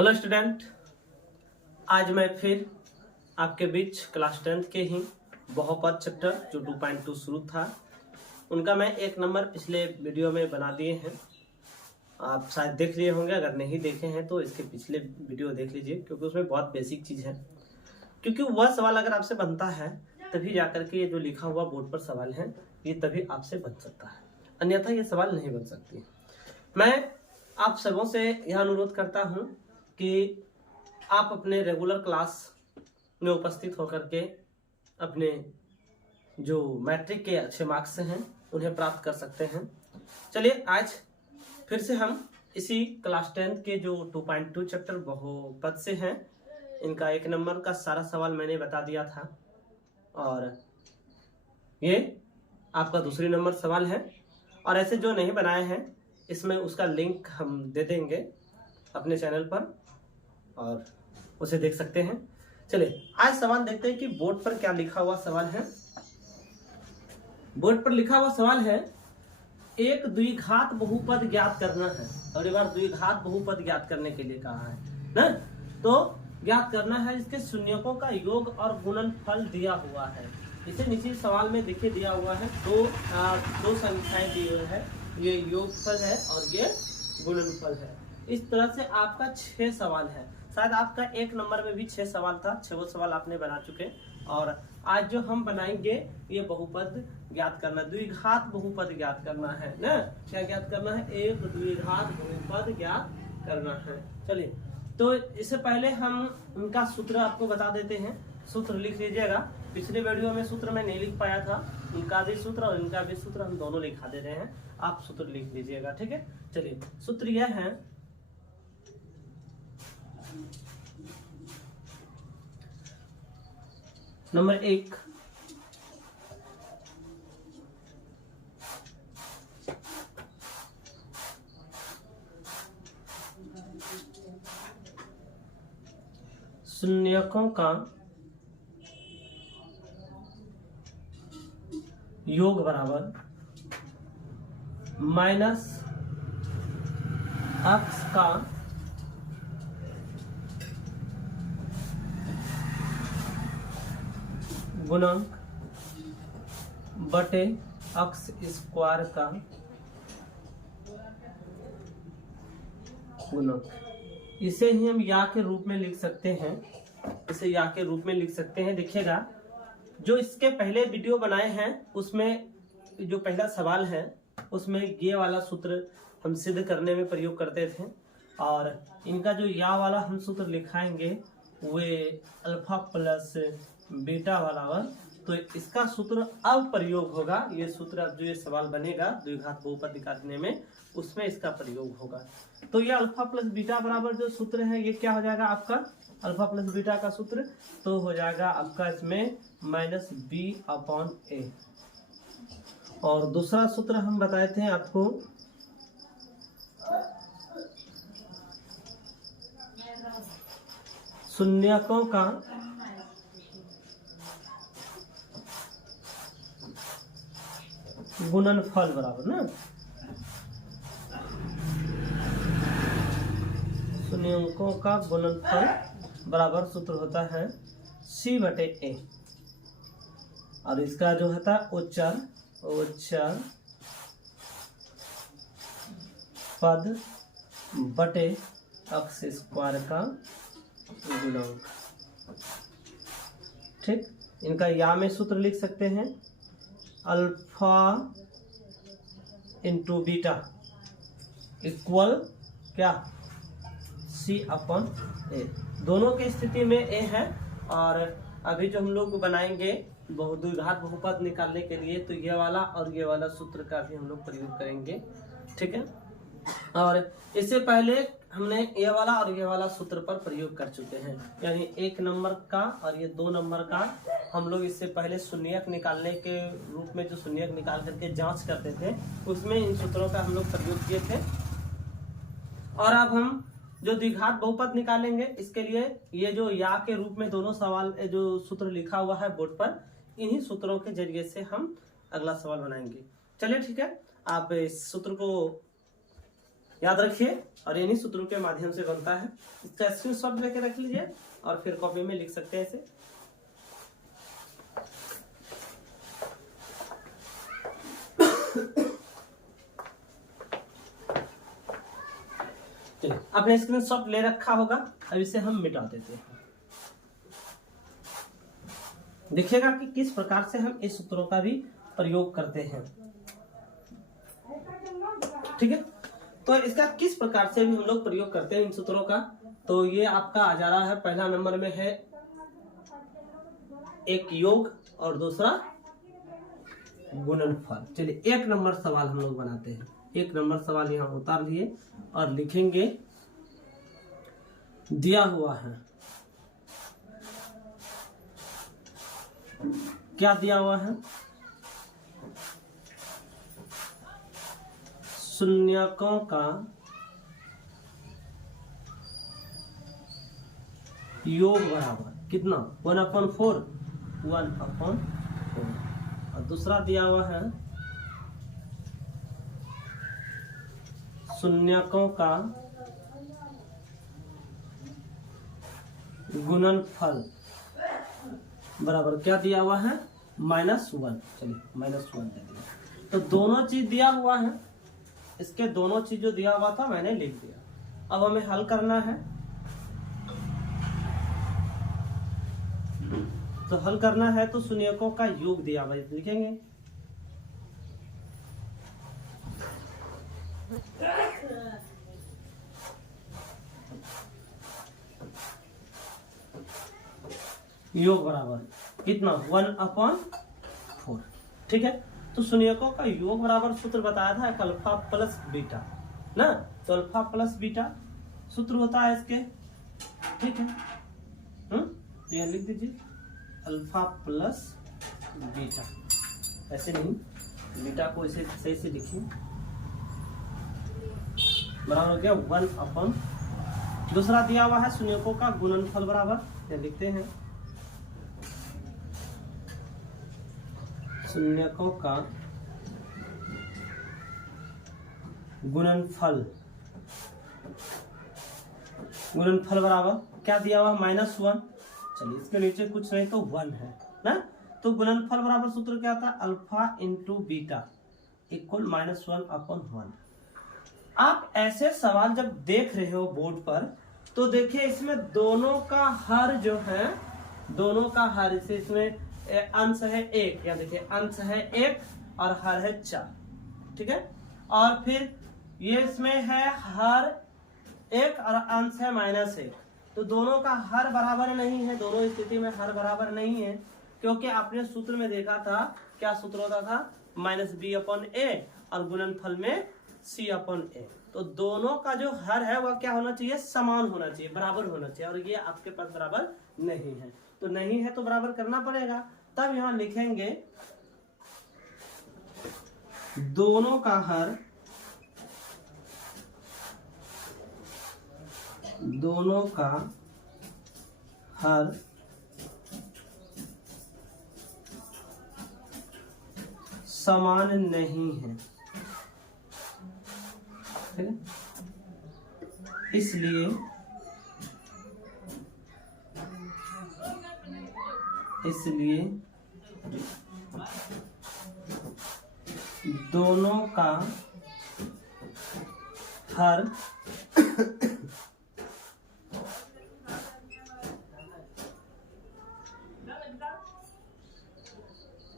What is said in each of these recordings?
Hello student, आज मैं फिर आपके बीच क्लास 10th के ही बहुपद चैप्टर जो 2.2 शुरू था उनका मैं एक नंबर पिछले वीडियो में बना दिए हैं। आप शायद देख लिए होंगे, अगर नहीं देखे हैं तो इसके पिछले वीडियो देख लीजिए क्योंकि उसमें बहुत बेसिक चीज़ है। क्योंकि वह सवाल अगर आपसे बनता है तभी जाकर के ये जो लिखा हुआ बोर्ड पर सवाल है ये तभी आपसे बन सकता है, अन्यथा ये सवाल नहीं बन सकती। मैं आप सबों से यह अनुरोध करता हूँ कि आप अपने रेगुलर क्लास में उपस्थित होकर के अपने जो मैट्रिक के अच्छे मार्क्स हैं उन्हें प्राप्त कर सकते हैं। चलिए आज फिर से हम इसी क्लास 10th के जो 2.2 चैप्टर बहुपद से हैं इनका एक नंबर का सारा सवाल मैंने बता दिया था और ये आपका दूसरी नंबर सवाल है। और ऐसे जो नहीं बनाए हैं इसमें उसका लिंक हम दे देंगे अपने चैनल पर और उसे देख सकते हैं। चलिए आज सवाल देखते हैं कि बोर्ड पर क्या लिखा हुआ सवाल है। बोर्ड पर लिखा हुआ सवाल है, एक द्विघात बहुपद ज्ञात करना है। और एक बार द्विघात बहुपद ज्ञात करने के लिए कहा है ना, तो ज्ञात करना है इसके शून्यकों का योग और गुणनफल दिया हुआ है। इसे नीचे सवाल में देखिए दिया हुआ है, दो संख्याएं दी हुई है, ये योगफल है और ये गुणनफल है। इस तरह से आपका 6 सवाल है। शायद आपका एक नंबर में भी 6 सवाल था, 6 सवाल आपने बना चुके। और आज जो हम बनाएंगे ये बहुपद ज्ञात करना, द्विघात बहुपद ज्ञात करना है ना। क्या ज्ञात करना है? एक द्विघात बहुपद ज्ञात करना है। चलिए तो इससे पहले हम उनका सूत्र आपको बता देते हैं। सूत्र लिख लीजिएगा। पिछले वीडियो में सूत्र मैं नहीं लिख पाया था, उनका भी सूत्र और इनका भी सूत्र हम दोनों लिखा दे रहे हैं, आप सूत्र लिख लीजिएगा, ठीक है। चलिए सूत्र यह है, नंबर 1, शून्यकों का योग बराबर माइनस अक्ष का गुणक बटे अक्ष स्क्वायर का गुणक। इसे ही हम या के रूप में लिख सकते हैं, इसे या के रूप में लिख सकते हैं। देखिएगा जो इसके पहले वीडियो बनाए हैं उसमें जो पहला सवाल है उसमें ये वाला सूत्र हम सिद्ध करने में प्रयोग करते थे और इनका जो या वाला हम सूत्र लिखाएंगे वे अल्फा प्लस बीटा वाला, तो इसका सूत्र अब प्रयोग होगा। ये सूत्र अब जो ये सवाल बनेगा द्विघात बहुपद निकालने में उसमें इसका प्रयोग होगा। तो ये अल्फा प्लस बीटा बराबर जो सूत्र है ये क्या हो जाएगा आपका? अल्फा प्लस बीटा का सूत्र तो हो जाएगा आपका इसमें माइनस b/a। और दूसरा सूत्र हम बताए थे आपको, शून्यकों का गुणनफल बराबर ना, शून्यकों का गुणनफल बराबर सूत्र होता है c/a। और इसका जो होता है उच्चर पद बटे अक्ष स्क्वायर का गुणक, ठीक। इनका या में सूत्र लिख सकते हैं, अल्फा इंटू बीटा इक्वल क्या? c/a। दोनों की स्थिति में a है। और अभी जो हम लोग बनाएंगे द्विघात बहुपद निकालने के लिए तो ये वाला और ये वाला सूत्र का भी हम लोग प्रयोग करेंगे, ठीक है। और इससे पहले हमने ये वाला और ये वाला सूत्र पर प्रयोग कर चुके हैं, यानी 1 नंबर का और ये 2 नंबर का हम लोग इससे पहले शून्यक निकालने के रूप में जो शून्यक निकाल करके जांच करते थे उसमें इन सूत्रों का हम लोग प्रयोग किए थे। और अब हम जो द्विघात बहुपद निकालेंगे इसके लिए ये जो या के रूप में दोनों सवाल जो सूत्र लिखा हुआ है बोर्ड पर, इन्हीं सूत्रों के जरिए से हम अगला सवाल बनाएंगे। चलिए ठीक है, आप इस सूत्र को याद रखिए, और इन्हीं सूत्रों के माध्यम से बनता है। इसका स्क्रीनशॉट लेके रख लीजिए और फिर कॉपी में लिख सकते हैं इसे। चलिए, आपने स्क्रीनशॉट ले रखा होगा, अब इसे हम मिटा देते हैं। देखिएगा कि किस प्रकार से हम इस सूत्रों का भी प्रयोग करते हैं। ठीक है, तो इसका किस प्रकार से भी हम लोग प्रयोग करते हैं इन सूत्रों का, तो ये आपका आ जा रहा है। पहला नंबर में है एक योग और दूसरा गुणनफल। चलिए, एक नंबर सवाल हम लोग बनाते हैं। एक नंबर सवाल यहाँ उतार लिए और लिखेंगे, दिया हुआ है, क्या दिया हुआ है, शून्यकों का योग बराबर कितना, 1/4, 1/4। और दूसरा दिया हुआ है, शून्यकों का गुणनफल बराबर क्या दिया हुआ है, -1। चलिए, -1 दे दिया। तो दोनों चीज दिया हुआ है, इसके दोनों चीज जो दिया हुआ था मैंने लिख दिया। अब हमें हल करना है, तो हल करना है तो शून्यकों का योग दिया हुआ लिखेंगे। योग बराबर कितना, 1/4। ठीक है, तो शून्यकों का योग बराबर सूत्र बताया था अल्फा प्लस बीटा ना, तो अल्फा प्लस बीटा सूत्र होता है इसके। ठीक है, तो यह लिख दीजिए अल्फा प्लस बीटा, ऐसे नहीं, बीटा को इसे सही से लिखिए, बराबर हो गया 1/। दूसरा दिया हुआ है शून्यकों का गुणनफल बराबर, यह लिखते हैं शून्यकों का गुणनफल। गुणनफल बराबर क्या दिया हुआ, -1। चलिए, इसके नीचे कुछ नहीं तो 1 है ना, तो गुणनफल बराबर सूत्र क्या था, अल्फा इंटू बीटा इक्वल -1/1। आप ऐसे सवाल जब देख रहे हो बोर्ड पर, तो देखिए इसमें दोनों का हर जो है, दोनों का हर से इसमें अंश है 1, या देखिए अंश है 1 और हर है 4। ठीक है, और फिर ये इसमें है हर 1 और अंश है -1, तो दोनों का हर बराबर नहीं है, दोनों स्थिति में हर बराबर नहीं है, क्योंकि आपने सूत्र में देखा था, क्या सूत्र होता था, -b/a और गुणनफल में c/a। तो दोनों का जो हर है वह क्या होना चाहिए, समान होना चाहिए, बराबर होना चाहिए, और ये आपके पास बराबर नहीं है, तो नहीं है तो बराबर करना पड़ेगा। तब यहां लिखेंगे दोनों का हर, दोनों का हर समान नहीं है। ठीक है, इसलिए दोनों का हर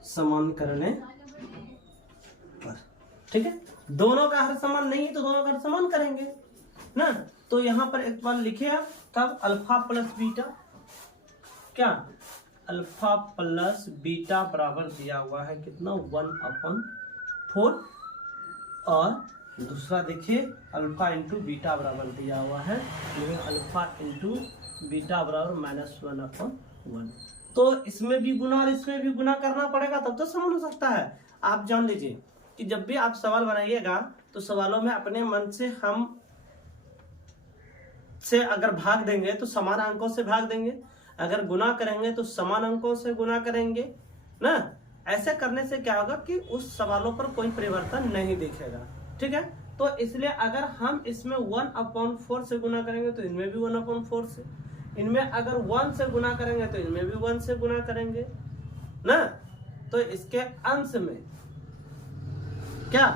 समान करने पर। ठीक है, दोनों का हर समान नहीं है तो दोनों का हर समान करेंगे ना, तो यहां पर एक बार लिखे आप, तब अल्फा प्लस बीटा, क्या अल्फा प्लस बीटा बराबर दिया हुआ है कितना, 1/4। और दूसरा देखिए अल्फा इंटू बीटा बराबर दिया हुआ है, अल्फा इंटू बीटा बराबर -1/1। तो इसमें भी गुना और इसमें भी गुना करना पड़ेगा, तब तो समान हो सकता है। आप जान लीजिए कि जब भी आप सवाल बनाइएगा तो सवालों में अपने मन से हम से अगर भाग देंगे तो समान अंकों से भाग देंगे, अगर गुना करेंगे तो समान अंकों से गुना करेंगे ना। ऐसे करने से क्या होगा कि उस सवालों पर कोई परिवर्तन नहीं दिखेगा। ठीक है, तो इसलिए अगर हम इसमें 1/4 से गुना करेंगे तो इनमें भी 1/4 से, इनमें अगर 1 से गुना करेंगे तो इनमें भी 1 से गुना करेंगे ना। तो इसके अंश में क्या,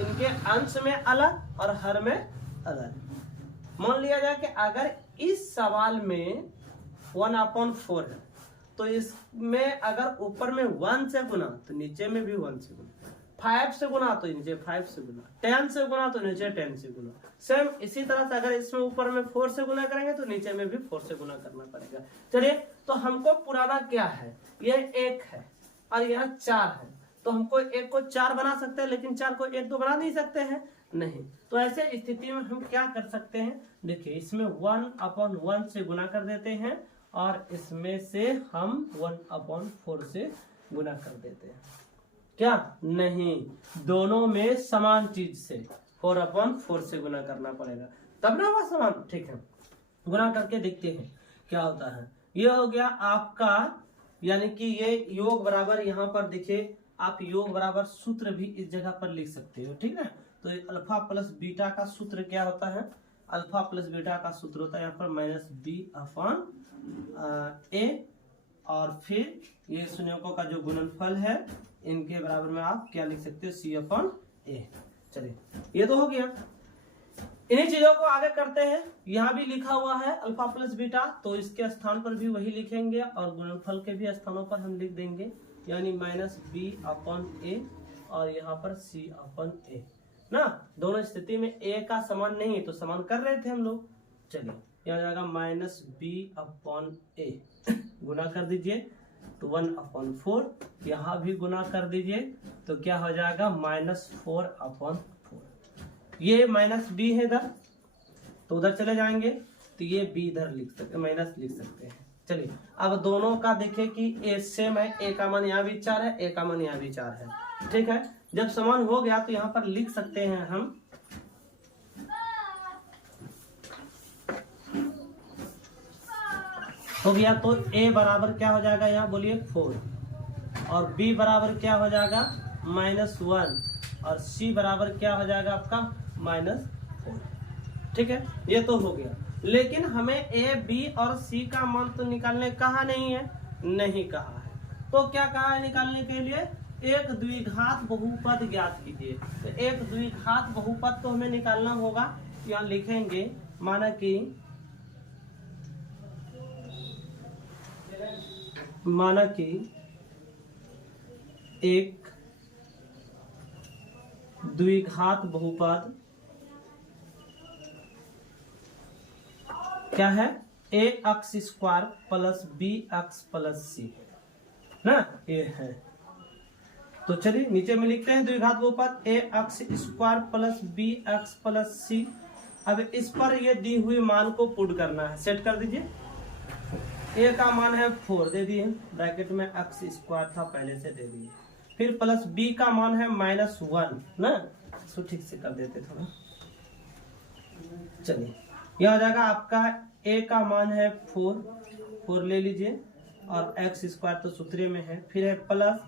इनके अंश में अलग और हर में अलग। मान लिया जाए कि अगर इस सवाल में 1/4 है तो इसमें अगर ऊपर में 1 से गुना तो नीचे में भी 1 से गुना, 5 से गुना तो नीचे 5 से गुना, 10 से गुना तो नीचे 10 से गुना। सेम इसी तरह से अगर इसमें ऊपर में 4 से गुना करेंगे तो नीचे में भी 4 से गुना करना पड़ेगा। चलिए, तो हमको पुराना क्या है, ये 1 है और यह 4 है, तो हमको 1 को 4 बना सकते हैं, लेकिन 4 को 1 तो बना नहीं सकते हैं, नहीं। तो ऐसे स्थिति में हम क्या कर सकते हैं, देखिए इसमें 1/1 से गुना कर देते हैं और इसमें से हम 1/4 से गुना कर देते हैं। क्या नहीं, दोनों में समान चीज से 4/4 से गुना करना पड़ेगा, तब ना होगा समान। ठीक है, गुना करके देखते हैं क्या होता है। ये हो गया आपका, यानी कि ये योग बराबर, यहाँ पर देखिए आप योग बराबर सूत्र भी इस जगह पर लिख सकते हो, ठीक है। तो अल्फा प्लस बीटा का सूत्र क्या होता है, अल्फा प्लस बीटा का सूत्र होता है यहाँ पर -b/a, और फिर ये संयोजकों का जो गुणनफल है इनके बराबर में आप क्या लिख सकते हो, c/a। चलिए, ये तो हो गया। इन्हीं चीजों को आगे करते हैं। यहाँ भी लिखा हुआ है अल्फा प्लस बीटा, तो इसके स्थान पर भी वही लिखेंगे और गुणनफल के भी स्थानों पर हम लिख देंगे, यानी -b/a और यहाँ पर c/a ना। दोनों स्थिति में a का समान नहीं तो समान कर रहे थे हम लोग। चलिए, यहाँ जाएगा -b/a गुना कर दीजिए तो 1/4, यहाँ भी गुना कर दीजिए तो क्या हो जाएगा, -4/4। ये -b है इधर, तो उधर चले जाएंगे तो ये b इधर लिख सकते, माइनस लिख सकते हैं। चलिए, अब दोनों का देखें कि a सेम है, a का मान यहाँ भी 4 है, a का मान यहाँ भी 4 है, ठीक है। जब समान हो गया तो यहाँ पर लिख सकते हैं हम हो गया, तो a बराबर क्या हो जाएगा, यहाँ बोलिए 4, और b बराबर क्या हो जाएगा -1, और c बराबर क्या हो जाएगा आपका -4, ठीक है। ये तो हो गया, लेकिन हमें a, b और c का मान तो निकालने कहा नहीं है, नहीं कहा है, तो क्या कहा है निकालने के लिए, एक द्विघात बहुपद ज्ञात कीजिए। तो एक द्विघात बहुपद तो हमें निकालना होगा, यहाँ लिखेंगे, माना कि एक द्विघात बहुपद क्या है, ax² plus bx plus c ना, ये है। तो चलिए नीचे में लिखते हैं द्विघात बहुपद ax² plus bx plus c। अब इस पर ये दी हुई मान को पुट करना है, सेट कर दीजिए। a का मान है 4 दे दिए, ब्रैकेट में x² था पहले से दे दिए, फिर प्लस b का मान है -1 ना, इसको ठीक से कर देते थोड़ा। चलिए, यह आ जाएगा आपका a का मान है 4 ले लीजिए, और x² तो सूत्र में है, फिर है प्लस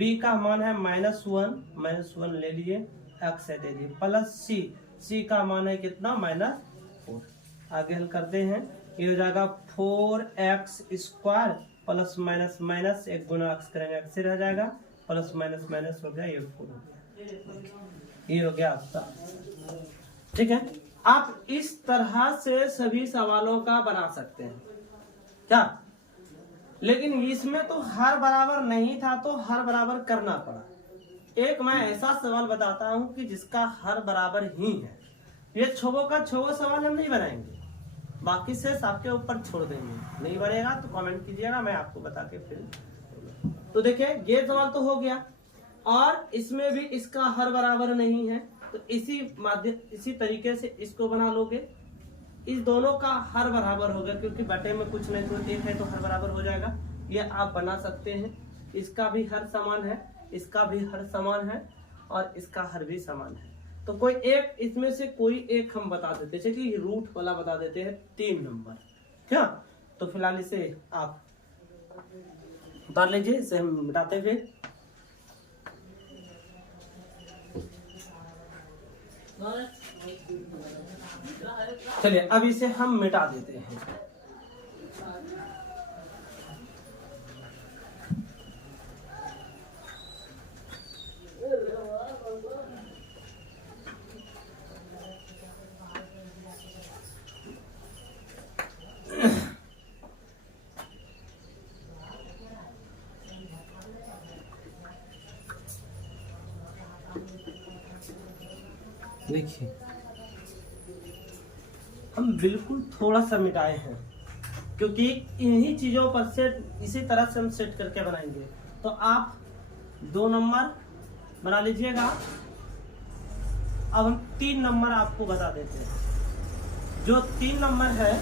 b का मान है -1 ले लीजिए, x है दे दिए, प्लस c का मान है कितना -4। आगे हल करते हैं, ये हो जाएगा 4x² प्लस माइनस एक गुना x करेंगे, x से रह जाएगा, प्लस माइनस हो गया, ये 4 हो गया, ये हो गया आपका, ठीक है। आप इस तरह से सभी सवालों का बना सकते हैं क्या, लेकिन इसमें तो हर बराबर नहीं था तो हर बराबर करना पड़ा। एक मैं ऐसा सवाल बताता हूं कि जिसका हर बराबर ही है, ये छवो का छवो सवाल हम नहीं बनाएंगे, बाकी से आपके ऊपर छोड़ देंगे, नहीं बनेगा तो कमेंट कीजिएगा, मैं आपको बता के फिर। तो देखिए, ये सवाल तो हो गया, और इसमें भी इसका हर बराबर नहीं है, तो इसी तरीके से इसको बना लोगे, इस दोनों का हर बराबर होगा, क्योंकि बटे में कुछ नहीं तो एक है तो हर बराबर हो जाएगा, ये आप बना सकते हैं। इसका भी हर समान है, इसका भी हर समान है, और इसका हर भी समान है, तो कोई एक इसमें से कोई एक हम बता देते, चलिए रूट वाला बता देते हैं 3 नंबर क्या। तो फिलहाल इसे आप उतार लीजिए, इसे हम मिटाते हुए चलिए अब इसे हम मिटा देते हैं। देखिए हम बिल्कुल थोड़ा सा मिटाए हैं, क्योंकि इन्हीं चीजों पर सेट इसी तरह से हम सेट करके बनाएंगे। तो आप 2 नंबर बना लीजिएगा। अब हम 3 नंबर आपको बता देते हैं। जो 3 नंबर है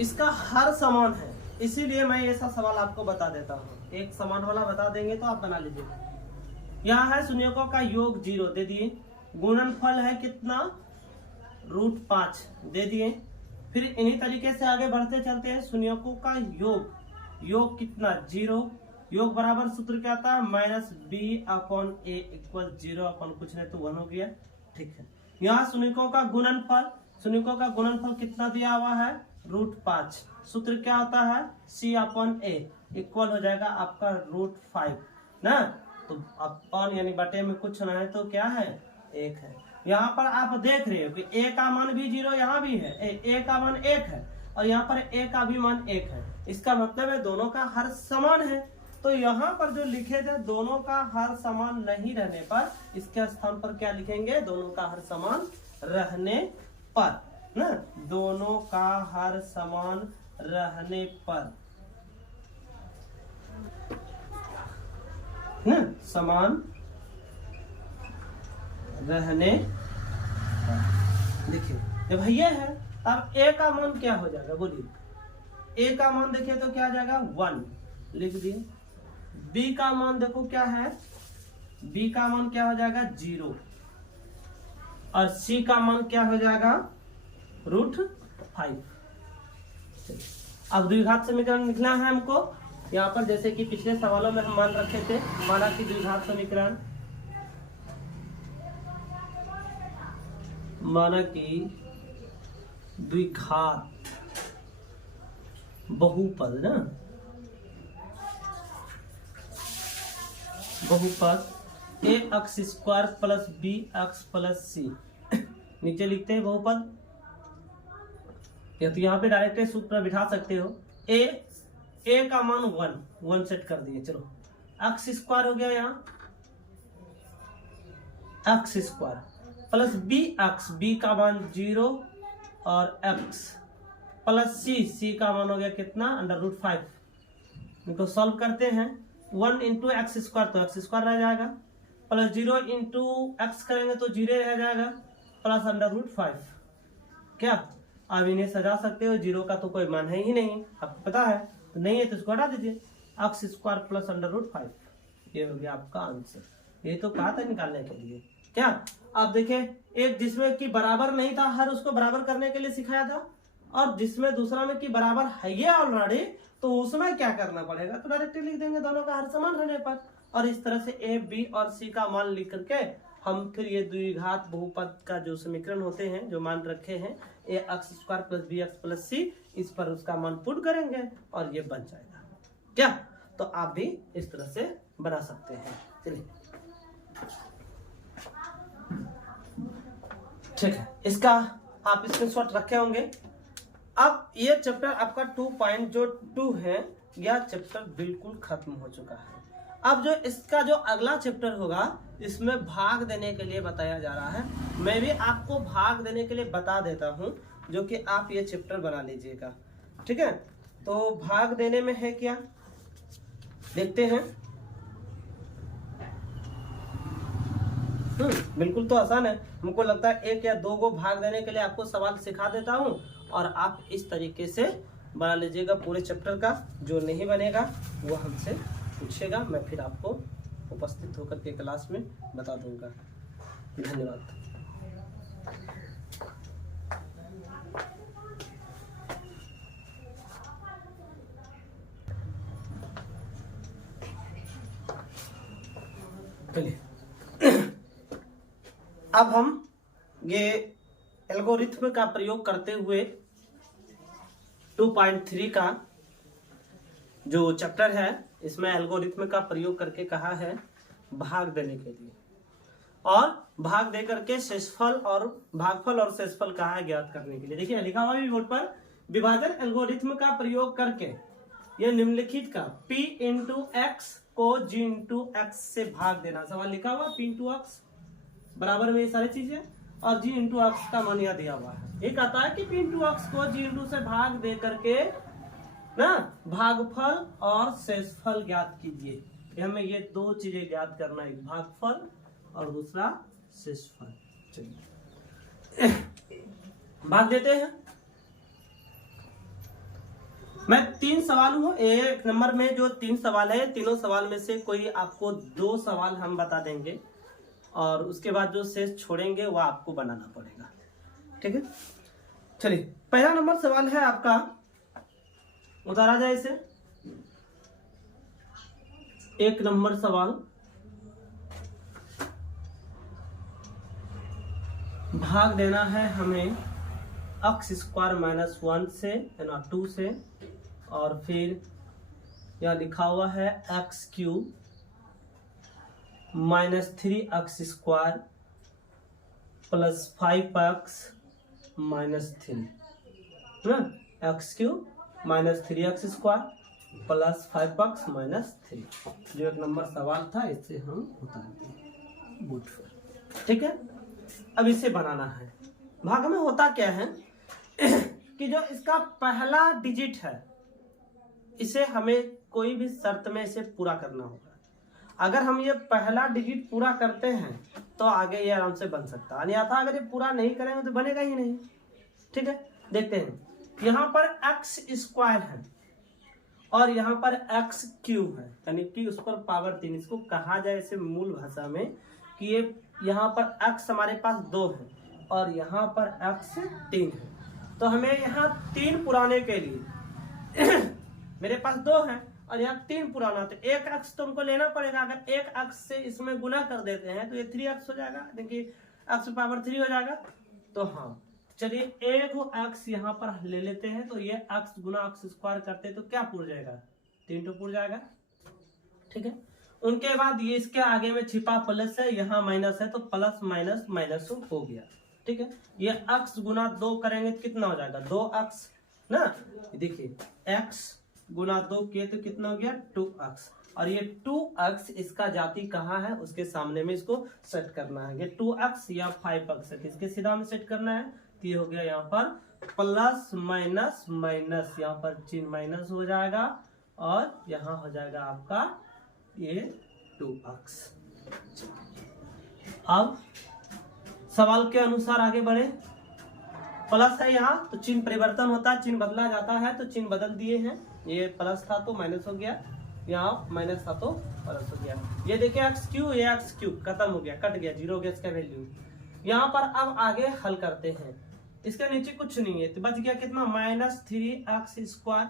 इसका हर समान है, इसीलिए मैं ऐसा सवाल आपको बता देता हूँ। एक समान वाला बता देंगे तो आप बना लीजिएगा। यहाँ है शून्यकों का योग 0 दे दिए, गुणनफल है कितना √5 दे दिए। फिर इन्हीं तरीके से आगे बढ़ते चलते हैं। शून्यकों का योग कितना 0, योग बराबर सूत्र क्या आता है -b/a इक्वल 0 अपन कुछ नहीं तो 1 हो गया। ठीक है, यहाँ शून्यकों का गुणनफल कितना दिया हुआ है √5। सूत्र क्या होता है c/a इक्वल हो जाएगा आपका √5 ना। तो अपन यानी बटे में कुछ ना है तो क्या है 1 है। यहाँ पर आप देख रहे हो कि a का मान भी 0 यहाँ भी है, a का मान 1 है और यहाँ पर a का भी मान 1 है। इसका मतलब है दोनों का हर समान है। तो यहाँ पर जो लिखे थे दोनों का हर समान नहीं रहने पर इसके स्थान पर क्या लिखेंगे दोनों का हर समान रहने पर ना, दोनों का हर समान रहने पर ना, समान रहने। देखिए जब ये है अब a का मान क्या हो जाएगा बोलिए। a का मान देखिए तो क्या आ जाएगा 1 लिख दिए। b का मान देखो क्या है, b का मान क्या हो जाएगा 0 और c का मान क्या हो जाएगा √5। अब द्विघात समीकरण लिखना है हमको। यहाँ पर जैसे कि पिछले सवालों में हम मान रखे थे, माना कि द्विघात समीकरण, माना कि द्विघात बहुपद ना, बहुपद ax² + bx + c नीचे लिखते हैं बहुपद, या तो यहाँ पे डायरेक्ट सूत्र बिठा सकते हो। a का मान 1 सेट कर दिए। चलो x² हो गया यहाँ x² प्लस bx, b का मान 0 और x प्लस c का मान हो गया कितना √5। इनको सॉल्व करते हैं। 1 × x² तो x² रह जाएगा, प्लस 0 × x करेंगे तो 0 रह जाएगा, प्लस √5। क्या अब इन्हें सजा सकते हो, 0 का तो कोई मान है ही नहीं, आपको पता है, तो नहीं है तो इसको हटा दीजिए। x² प्लस √5 ये हो गया आपका आंसर। ये तो कहा था निकालने के लिए। क्या आप देखें, एक जिसमें कि बराबर नहीं था हर उसको बराबर करने के लिए सिखाया था, और जिसमें दूसरा में कि बराबर है ये ऑलरेडी, तो उसमें क्या करना पड़ेगा, तो डायरेक्टली लिख देंगे दोनों का हर समान रहने पर। और इस तरह से a, b और c का मान लिख करके हम फिर ये द्विघात बहुपद का जो समीकरण होते हैं जो मान रखे हैं ax² + bx + c, इस पर उसका मान पुट करेंगे और ये बन जाएगा। क्या तो आप भी इस तरह से बना सकते हैं। चलिए ठीक है, इसका आप स्क्रीनशॉट रखे होंगे। अब ये चैप्टर आपका 2.2 है, यह चैप्टर बिल्कुल खत्म हो चुका है। अब जो इसका जो अगला चैप्टर होगा इसमें भाग देने के लिए बताया जा रहा है। मैं भी आपको भाग देने के लिए बता देता हूं, जो कि आप ये चैप्टर बना लीजिएगा। ठीक है, तो भाग देने में है क्या देखते हैं। बिल्कुल तो आसान है। हमको लगता है 1 या 2 को भाग देने के लिए आपको सवाल सिखा देता हूं और आप इस तरीके से बना लीजिएगा पूरे चैप्टर का। जो नहीं बनेगा वो हमसे पूछेगा, मैं फिर आपको उपस्थित होकर के क्लास में बता दूंगा। धन्यवाद। अब हम ये एल्गोरिथ्म का प्रयोग करते हुए 2.3 का जो चैप्टर है, इसमें एल्गोरिथ्म का प्रयोग करके कहा है भाग देने के लिए, और भाग दे करके शेषफल और भागफल और शेषफल कहा है ज्ञात करने के लिए। देखिए लिखा हुआ भी बोर्ड पर, विभाजन एल्गोरिथ्म का प्रयोग करके यह निम्नलिखित का p इंटू एक्स को g इंटू एक्स से भाग देना। सवाल लिखा हुआ p इंटू एक्स बराबर में ये सारी चीजें, और g इंटू एक्स का मान यह दिया हुआ है। ये कहता है कि p इंटू एक्स को g इंटू से भाग दे करके ना भागफल और शेषफल ज्ञात कीजिए। हमें ये दो चीजें ज्ञात करना है, भागफल और दूसरा शेषफल। चलिए भाग देते हैं। मैं 3 सवाल हूं, एक नंबर में जो 3 सवाल है, तीनों सवाल में से कोई आपको 2 सवाल हम बता देंगे, और उसके बाद जो शेष छोड़ेंगे वह आपको बनाना पड़ेगा। ठीक है, चलिए पहला नंबर सवाल है आपका, उतारा जाए इसे। 1 नंबर सवाल, भाग देना है हमें x स्क्वायर माइनस 1 से ना 2 से, और फिर यह लिखा हुआ है x cube minus 3x square plus 5x minus 3, x cube minus 3x square plus 5x minus 3, जो 1 नंबर सवाल था, इससे हम उतारते हैं बोर्ड पर। ठीक है, अब इसे बनाना है। भाग में होता क्या है कि जो इसका पहला डिजिट है, इसे हमें कोई भी शर्त में इसे पूरा करना होगा। अगर हम ये पहला डिजिट पूरा करते हैं तो आगे ये आराम से बन सकता है, अन्यथा अगर ये पूरा नहीं करेंगे तो बनेगा ही नहीं। ठीक है, देखते हैं। यहाँ पर x स्क्वायर है और यहाँ पर x क्यूब है, यानी कि उस पर पावर 3। इसको कहा जाए इसे मूल भाषा में कि ये यहाँ पर x हमारे पास 2 है और यहाँ पर x 3 है, तो हमें यहाँ 3 पुराने के लिए मेरे पास 2 है और यहाँ 3 पुराना, तो 1x तो हमको लेना पड़ेगा। अगर 1x से इसमें गुना कर देते हैं तो ये 3x हो जाएगा, देखिए x पावर 3 हो जाएगा। तो हाँ चलिए, एक x यहाँ पर ले लेते हैं, तो ये x गुना x स्क्वायर करते तो क्या पूर जाएगा, 3 तो पूर जाएगा। ठीक है, उनके बाद ये इसके आगे में छिपा प्लस है, यहाँ माइनस है, तो प्लस माइनस माइनस हो गया। ठीक है, ये x गुना 2 करेंगे तो कितना हो जाएगा, 2x ना। देखिए x गुना 2 किए तो कितना हो गया, 2x, और ये 2x इसका जाति कहाँ है, उसके सामने में इसको सेट करना है। ये 2x या 5x है, किसके सीधा में सेट करना है, तो ये हो गया यहाँ पर प्लस माइनस माइनस, यहाँ पर चिन्ह माइनस हो जाएगा, और यहाँ हो जाएगा आपका ये 2x। अब सवाल के अनुसार आगे बढ़े। प्लस है यहाँ, तो चिन्ह परिवर्तन होता है, चिन्ह बदला जाता है, तो चिन्ह बदल दिए हैं। ये प्लस था तो माइनस हो गया, यहाँ माइनस था तो प्लस हो गया। ये देखिए एक्स क्यूब, ये एक्स क्यूब खत्म हो गया, कट गया, 0 हो गया इसका वैल्यू। यहाँ पर अब आगे हल करते हैं। इसके नीचे कुछ नहीं है, तो बच गया कितना, माइनस 3x स्क्वायर।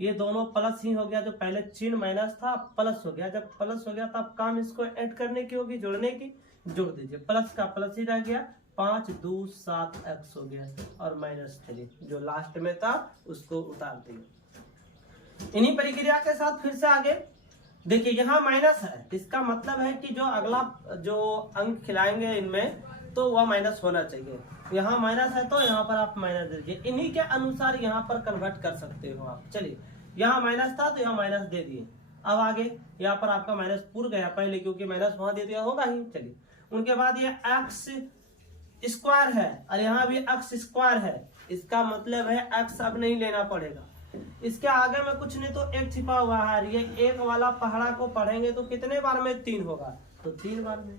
ये दोनों प्लस ही हो गया, जो पहले चिन्ह माइनस था प्लस हो गया। जब प्लस हो गया तो अब काम इसको ऐड करने की होगी, जोड़ने की, जोड़ दीजिए। प्लस का प्लस ही रह गया, 5 2 7x हो गया, और माइनस 3 जो लास्ट में था उसको उतार दिए। इन्हीं प्रक्रिया के साथ फिर से आगे देखिए, यहाँ माइनस है, इसका मतलब है कि जो अगला जो अंक खिलाएंगे इनमें तो वह माइनस होना चाहिए। यहाँ माइनस है तो यहाँ पर आप माइनस दे दीजिए, इन्हीं के अनुसार यहाँ पर कन्वर्ट कर सकते हो आप। चलिए, यहाँ माइनस था तो यहाँ माइनस दे दिए। अब आगे यहाँ पर आपका माइनस पूर गया पहले, क्योंकि माइनस वहां दे दिया होगा ही। चलिए, उनके बाद ये एक्स स्क्वायर है और यहाँ भी एक्स स्क्वायर है, इसका मतलब है एक्स अब नहीं लेना पड़ेगा। इसके आगे में कुछ नहीं तो एक छिपा हुआ है, ये एक वाला पहाड़ा को पढ़ेंगे तो कितने बार में 3 होगा, तो 3 बार में,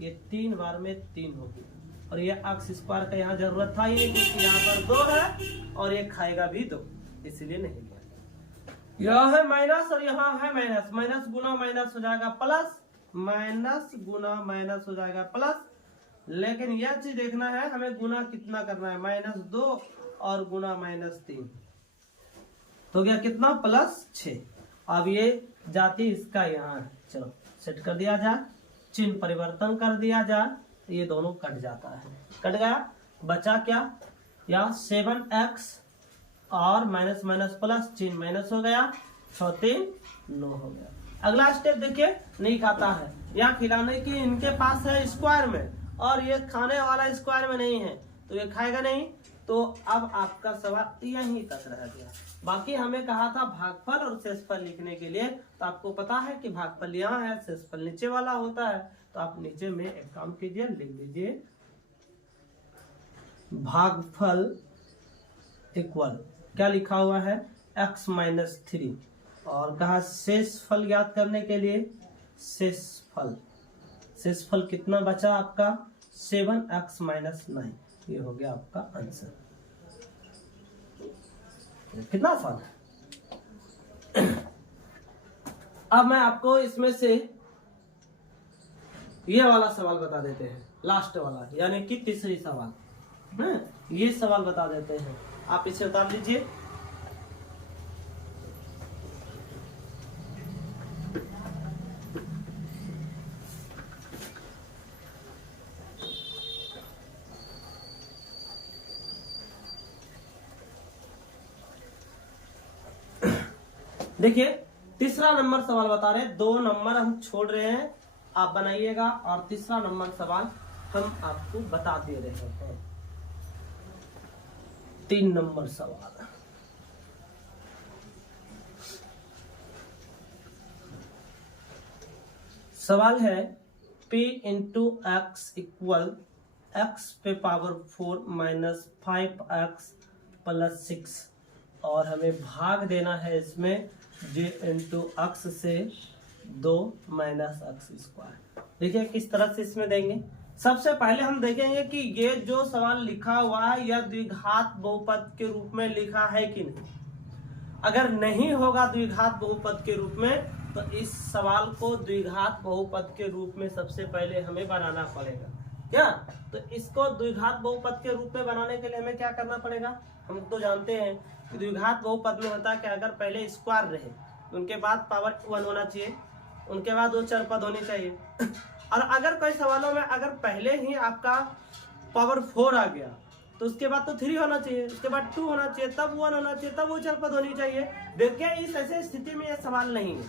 ये 3 बार में 3 होगी। और ये एक्स स्क्वायर का यहाँ जरूरत था ही नहीं, क्योंकि यहाँ पर 2 है और ये खाएगा भी 2, इसलिए नहीं लिया। यह है माइनस और यहाँ है माइनस, माइनस गुना माइनस हो जाएगा प्लस, माइनस गुना माइनस हो जाएगा प्लस। लेकिन यह चीज देखना है हमें, गुना कितना करना है, -2 और गुना -3 तो गया कितना, +6। अब ये जाति इसका यहाँ, चलो सेट कर दिया जाए, चिन्ह परिवर्तन कर दिया जाए, ये दोनों कट जाता है, कट गया, बचा क्या, या 7x और माइनस माइनस प्लस, चिन्ह माइनस हो गया, 6 3 9 हो गया। अगला स्टेप देखिए, नहीं खाता है, या खिलाने की इनके पास है स्क्वायर में और ये खाने वाला स्क्वायर में नहीं है, तो ये खाएगा नहीं, तो अब आपका सवाल यहीं तक रह गया। बाकी हमें कहा था भागफल और शेषफल लिखने के लिए, तो आपको पता है कि भागफल यहाँ है, शेषफल नीचे वाला होता है, तो आप नीचे में एक काम कीजिए, लिख लीजिए भागफल इक्वल क्या लिखा हुआ है, x माइनस 3, और कहा शेषफल ज्ञात करने के लिए शेषफल, शेषफल कितना बचा आपका 7x माइनस 9, ये हो गया आपका आंसर। कितना आसान है। अब मैं आपको इसमें से ये वाला सवाल बता देते हैं, लास्ट वाला, यानी कि तीसरी सवाल, ये सवाल बता देते हैं, आप इसे उतार लीजिए। देखिए तीसरा नंबर सवाल बता रहे हैं, 2 नंबर हम छोड़ रहे हैं, आप बनाइएगा, और तीसरा नंबर सवाल हम आपको बता दे रहे हैं। 3 नंबर सवाल, सवाल है p into x equal x पे पावर 4 माइनस 5x प्लस 6, और हमें भाग देना है इसमें j इंटू एक्स से 2 माइनस एक्स स्क्वायर। देखिए किस तरह से इसमें देंगे। सबसे पहले हम देखेंगे कि ये जो सवाल लिखा हुआ है यह द्विघात बहुपद के रूप में लिखा है कि नहीं। अगर नहीं होगा द्विघात बहुपद के रूप में, तो इस सवाल को द्विघात बहुपद के रूप में सबसे पहले हमें बनाना पड़ेगा। क्या? तो इसको द्विघात बहुपद के रूप में बनाने के लिए हमें क्या करना पड़ेगा? हम तो जानते हैं कि द्विघात बहुपद में होता है कि अगर पहले स्क्वायर रहे, उनके बाद पावर 1 होना चाहिए, उनके बाद 2 चर पद होने चाहिए। और अगर कोई सवालों में अगर पहले ही आपका पावर 4 आ गया, तो उसके बाद तो 3 होना चाहिए, उसके बाद 2 होना चाहिए, तब 1 होना चाहिए, तब वो चर पद होनी चाहिए। देखिए इस ऐसे स्थिति में यह सवाल नहीं है,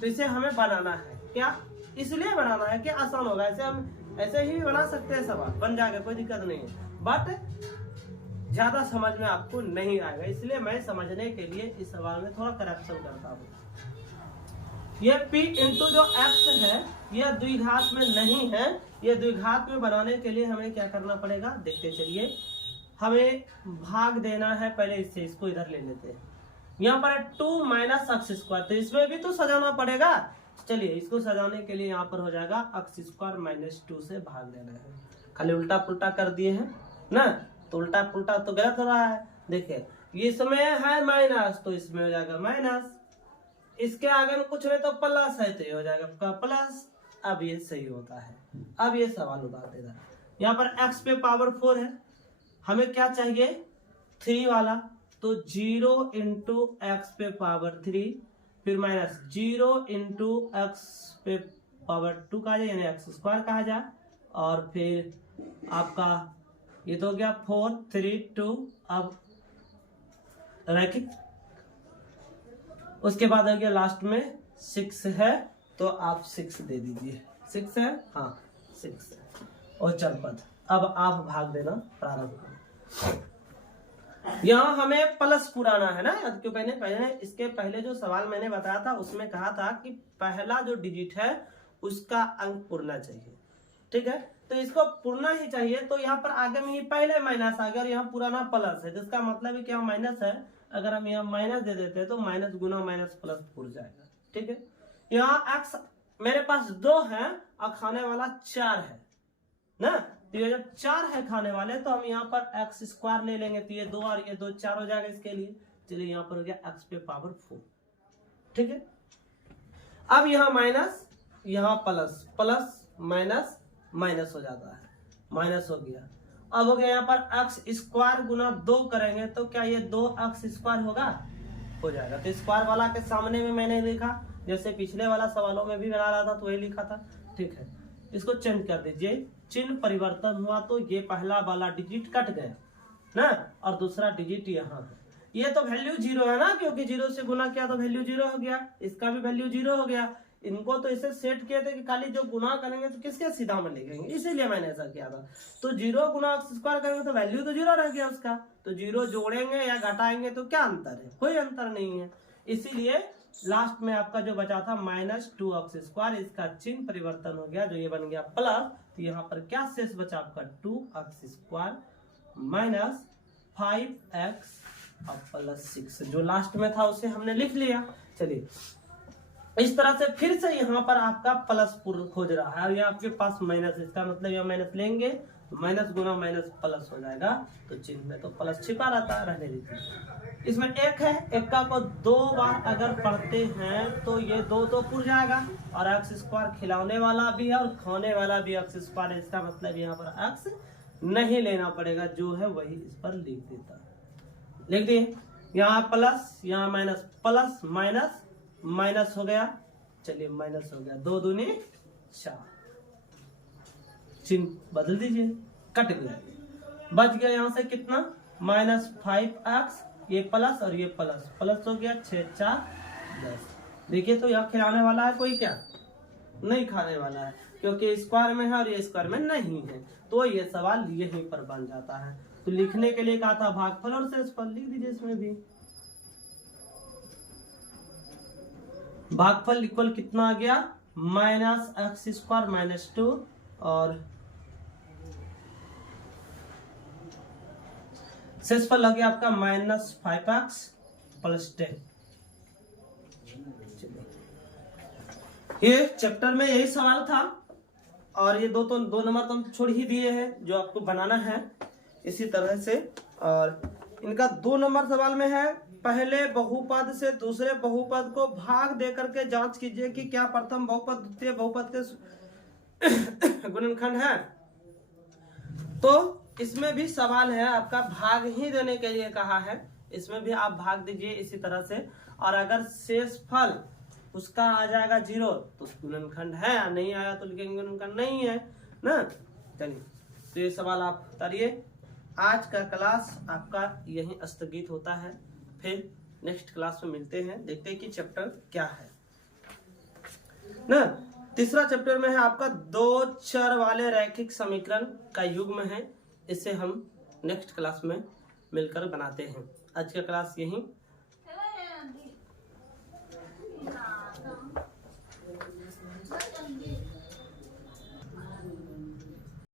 तो इसे हमें बनाना है। क्या? इसलिए बनाना है कि आसान होगा। ऐसे हम ऐसे ही बना सकते हैं, सवाल बन जाएगा, कोई दिक्कत नहीं है, बट ज्यादा समझ में आपको नहीं आएगा, इसलिए मैं समझने के लिए इस सवाल में थोड़ा करेक्शन करता हूँ। ये p इंटू जो x है यह द्विघात में नहीं है, यह द्विघात में बनाने के लिए हमें क्या करना पड़ेगा देखते चलिए। हमें भाग देना है, पहले इससे इसको इधर ले लेते हैं। यहाँ पर 2 माइनस एक्स स्क्वायर, तो इसमें भी तो सजाना पड़ेगा। चलिए इसको सजाने के लिए यहाँ पर हो जाएगा एक्स स्क्वायर माइनस 2 से भाग देना है। खाली उल्टा पुल्टा कर दिए हैं ना, तो उल्टा पुल्टा तो गलत हो रहा है। देखिए इसमें है माइनस, तो इसमें हो जाएगा माइनस, इसके आगे में कुछ नहीं तो प्लस है, तो ये हो जाएगा प्लस। अब ये सही होता है। अब ये सवाल उतार देगा। यहाँ पर x पे पावर 4 है, हमें क्या चाहिए 3 वाला, तो 0 इंटू एक्स पे पावर 3, फिर माइनस 0 इंटू एक्स पे पावर 2 कहा जाए, यानी एक्स स्क्वायर कहा जाए, और फिर आपका ये तो हो गया 4 3 2। अब रैखिक, उसके बाद हो गया लास्ट में 6 है, तो आप 6 दे दीजिए। 6 है, हाँ 6 है, और चर पद। अब आप भाग देना प्रारंभ करें। यहाँ हमें प्लस पुराना है ना, क्यों पहले इसके पहले जो सवाल मैंने बताया था उसमें कहा था कि पहला जो डिजिट है उसका अंक पुरना चाहिए। ठीक है, तो इसको पुरना ही चाहिए, तो यहाँ पर आगे में ही पहले माइनस आ गया और यहाँ पुराना प्लस है, जिसका मतलब है कि यहाँ माइनस है। अगर हम यहाँ माइनस दे देते हैं तो माइनस गुना माइनस प्लस पुर जाएगा। ठीक है, यहाँ x मेरे पास 2 है और खाने वाला 4 है ना, तो ये जब 4 है खाने वाले, तो हम यहाँ पर एक्स स्क्वायर ले लेंगे, तो ये 2 और ये 2 4 हो जाएगा इसके लिए। चलिए यहाँ पर हो गया x पे पावर 4। ठीक है, अब यहाँ माइनस, यहाँ प्लस, प्लस माइनस माइनस हो जाता है, माइनस हो गया। अब हो गया यहाँ पर एक्स स्क्वायर गुना 2 करेंगे, तो क्या ये 2x स्क्वायर होगा? हो जाएगा। तो स्क्वायर वाला के सामने में मैंने लिखा, जैसे पिछले वाला सवालों में भी बना रहा था तो वही लिखा था। ठीक है, इसको चेंज कर दीजिए, चिन्ह परिवर्तन हुआ तो ये पहला वाला डिजिट कट गया ना, और दूसरा डिजिट यहाँ है। ये तो वैल्यू 0 है ना, क्योंकि 0 से गुना किया तो वैल्यू 0 हो गया, इसका भी वैल्यू 0 हो गया। इनको तो इसे सेट किए थे कि खाली जो गुना करेंगे तो किसके सीधा में लिखेंगे, इसीलिए मैंने ऐसा किया था। तो 0 गुना x स्क्वायर करेंगे तो वैल्यू तो 0 रह गया उसका, तो 0 जोड़ेंगे या घटाएंगे तो क्या अंतर है, कोई अंतर नहीं है। इसीलिए लास्ट में आपका जो बचा था -2x स्क्वायर, इसका चिन्ह परिवर्तन हो गया, जो ये बन गया प्लस, तो यहाँ पर क्या शेष बचा आपका 2x स्क्वायर माइनस 5x और प्लस 6, जो लास्ट में था उसे हमने लिख लिया। चलिए इस तरह से फिर से यहाँ पर आपका प्लस खोज रहा है, और ये आपके पास माइनस, इसका मतलब ये माइनस लेंगे तो माइनस गुना माइनस प्लस हो जाएगा, तो चिन्ह में तो प्लस छिपा रहता है, रहने दीजिए। इसमें एक है, एक्का को 2 बार अगर पढ़ते हैं तो ये 2 तो पुर जाएगा, और एक्स स्क्वायर खिलौने वाला भी है और खाने वाला भी एक्स स्क्वायर है, इसका मतलब यहाँ पर एक्स नहीं लेना पड़ेगा, जो है वही इस पर लिख देता, लिख दिए। यहाँ प्लस, यहाँ माइनस, प्लस माइनस माइनस हो गया, चलिए माइनस हो गया, 2 दूनी 4, चिन्ह बदल दीजिए, कट गया, बच गया यहाँ से कितना -5x, ये प्लस और ये प्लस, प्लस हो गया 6 4 10। देखिए तो यहाँ खिलाने वाला है कोई, क्या नहीं खाने वाला है, क्योंकि स्क्वायर में है और ये स्क्वायर में नहीं है, तो ये सवाल यहीं पर बन जाता है। तो लिखने के लिए कहा था भागफल और शेषफल, लिख दीजिए इसमें भी। भागफल इक्वल कितना आ गया -x स्क्वायर -2 और शेषफल आ गया आपका -5x प्लस 10। ये चैप्टर में यही सवाल था, और ये 2 नंबर तो हम छोड़ ही दिए हैं जो आपको बनाना है इसी तरह से। और इनका 2 नंबर सवाल में है, पहले बहुपद से दूसरे बहुपद को भाग दे करके जांच कीजिए कि क्या प्रथम बहुपद द्वितीय बहुपद के गुणनखंड है। तो इसमें भी सवाल है आपका, भाग ही देने के लिए कहा है, इसमें भी आप भाग दीजिए इसी तरह से, और अगर शेषफल उसका आ जाएगा 0 तो गुणनखंड है, नहीं आया तो लिखेंगे गुणनखंड नहीं है ना। चलिए तो ये सवाल आप उतारिए। आज का क्लास आपका यहीं स्थगित होता है, फिर नेक्स्ट क्लास में मिलते हैं, देखते हैं कि चैप्टर क्या है ना। तीसरा चैप्टर में है आपका 2 चर वाले रैखिक समीकरण का युग्म है, इसे हम नेक्स्ट क्लास में मिलकर बनाते हैं। आज का क्लास यहीं